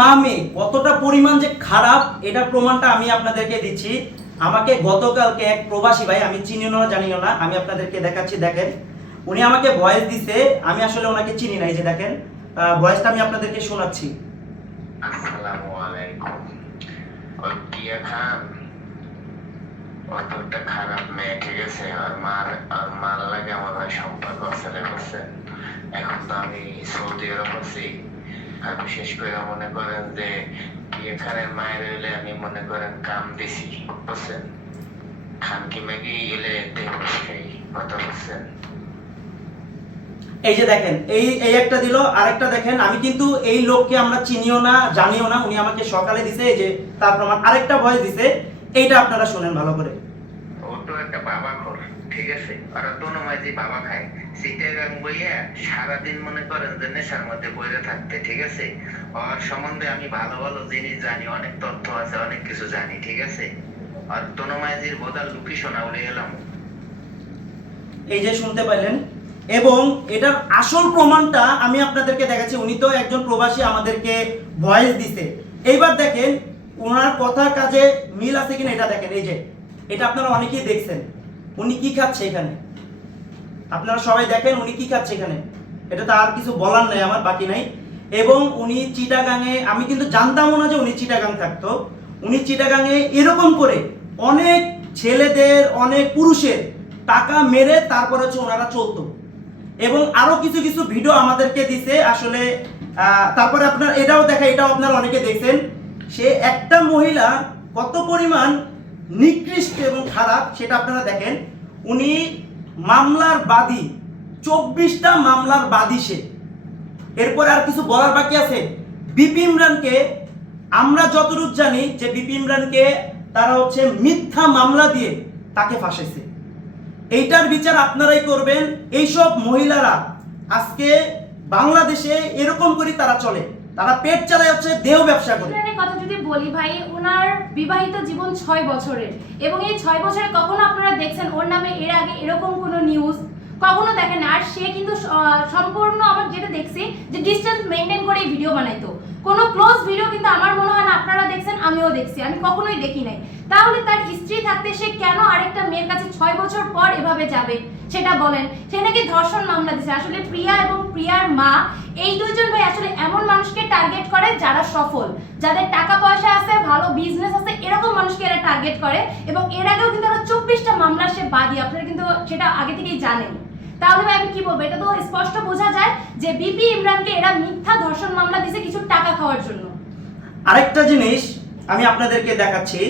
মামে কতটা পরিমাণ যে খারাপ এটার প্রমাণটা আমি আপনাদেরকে দিচ্ছি। আমাকে গতকালকে এক প্রবাসী ভাই, আমি চিনিও না জানিও না, আমি আপনাদেরকে দেখাচ্ছি, দেখেন উনি আমাকে ভয়েস দিছে, আমি আসলে ওনাকে চিনি না। এই যে দেখেন ভয়েসটা আমি আপনাদেরকে শোনাচ্ছি। আসসালামু আলাইকুম। ওই টিয়া খান অতটা খারাপ মেয়ে, ঠিক আছে? আর মার লাগে আমার ভাই সম্পর্ক ছেলে করছে। এখন তো আমি সৌদি আরব আছি, আর বিশেষ করে মনে করেন যে টিয়া খানের মায়ের হইলে আমি মনে করেন কাম দিছি, বুঝছেন? খানকি ম্যাগি এলে দেবস খাই, কথা বুঝছেন? এই যে দেখেন এই এই একটা দিল, আরেকটা দেখেন, আমি কিন্তু এই লোককে আমরা চিনিও না জানিও না, উনি আমাকে সকালে দিছে, এই যে তার প্রমাণ। আরেকটা ভয়েস দিছে, এইটা আপনারা শুনেন ভালো করে। ও তো একটা বাবা খোর, ঠিক আছে? ওরা দোনো মাঝে বাবা খায়, সিটাগাং বইয়া সারাদিন মনে করেন যে নেশার মধ্যে বইরে থাকতে, ঠিক আছে? ওর সম্বন্ধে আমি ভালো ভালো জিনিস জানি, অনেক তথ্য আছে, অনেক কিছু জানি, ঠিক আছে? আর দোনো মাঝির বোধার লোকেশন উড়ে এলাম। এই যে শুনতে পাইলেন, এবং এটার আসল প্রমাণটা আমি আপনাদেরকে দেখাচ্ছি। উনি তো একজন প্রবাসী, আমাদেরকে ভয়েস দিছে। এইবার দেখেন ওনার কথার কাজে মিল আছে কিনা এটা দেখেন। এই যে এটা আপনারা অনেকেই দেখছেন, উনি কি খাচ্ছে এখানে, আপনারা সবাই দেখেন উনি কি খাচ্ছে এখানে। এটা তো আর কিছু বলার নাই আমার, বাকি নাই। এবং উনি চিটাগাঙে, আমি কিন্তু জানতামও না যে উনি চিটাগাং থাকতো। উনি চিটাগাঙে এরকম করে অনেক ছেলেদের, অনেক পুরুষের টাকা মেরে তারপরে হচ্ছে ওনারা চলতো। এবং আরো কিছু কিছু ভিডিও আমাদেরকে দিছে আসলে। তারপরে আপনার এটাও দেখা, এটাও আপনারা অনেকে দেখছেন, সে একটা মহিলা কত পরিমাণ নিকৃষ্ট এবং খারাপ সেটা আপনারা দেখেন। উনি মামলার বাদী, 24টা মামলার বাদী সে। এরপরে আর কিছু বলার বাকি আছে? বিপি ইমরানকে আমরা যতটুকু জানি যে বিপি ইমরানকে তারা হচ্ছে মিথ্যা মামলা দিয়ে তাকে ফাঁসাইছে। এইটার বিচার আপনারাই করবেন। এইসব মহিলারা আজকে বাংলাদেশে এরকম করে তারা চলে, তারা পেট চালায় হচ্ছে দেহ ব্যবসা করে। কথা যদি বলি ভাই, ওনার বিবাহিত জীবন 6 বছরের, এবং এই 6 বছরে কখনো আপনারা দেখছেন ওর নামে এর আগে এরকম কোনো নিউজ কখনো দেখেন? আর সে কিন্তু সম্পূর্ণ, আমার যেটা দেখছি যে ডিসটেন্স মেইনটেইন করে ভিডিও বানাইতো। কোনো ক্লোজ ভিডিও কিন্তু আমার মনে হয় না আপনারা দেখছেন, আমিও দেখছি, আমি কখনোই দেখি নাই। তাহলে তার স্ত্রী থাকতে সে কেন আরেকটা মেয়ের কাছে 6 বছর পর এভাবে যাবে সেটা বলেন। সে নাকি ধর্ষণ মামলা দিছে। আসলে প্রিয়া এবং প্রিয়ার মা, এই দুইজন ভাই আসলে এমন মানুষকে টার্গেট করে যারা সফল, যাদের টাকা পয়সা আছে, ভালো বিজনেস আছে, এরকম মানুষকে এরা টার্গেট করে। এবং এর আগেও কিন্তু আরো 24টা মামলার সে বাদী, আপনারা কিন্তু সেটা আগে থেকেই জানেন। তাহলে ভাই আমি কি বলবো, এটা তো স্পষ্ট বোঝা যায় যে বিপি ইমরানকে এরা মিথ্যা ধর্ষণ মামলা দিছে কিছু টাকা খাওয়ার জন্য। আরেকটা জিনিস আমি আপনাদেরকে দেখাচ্ছি,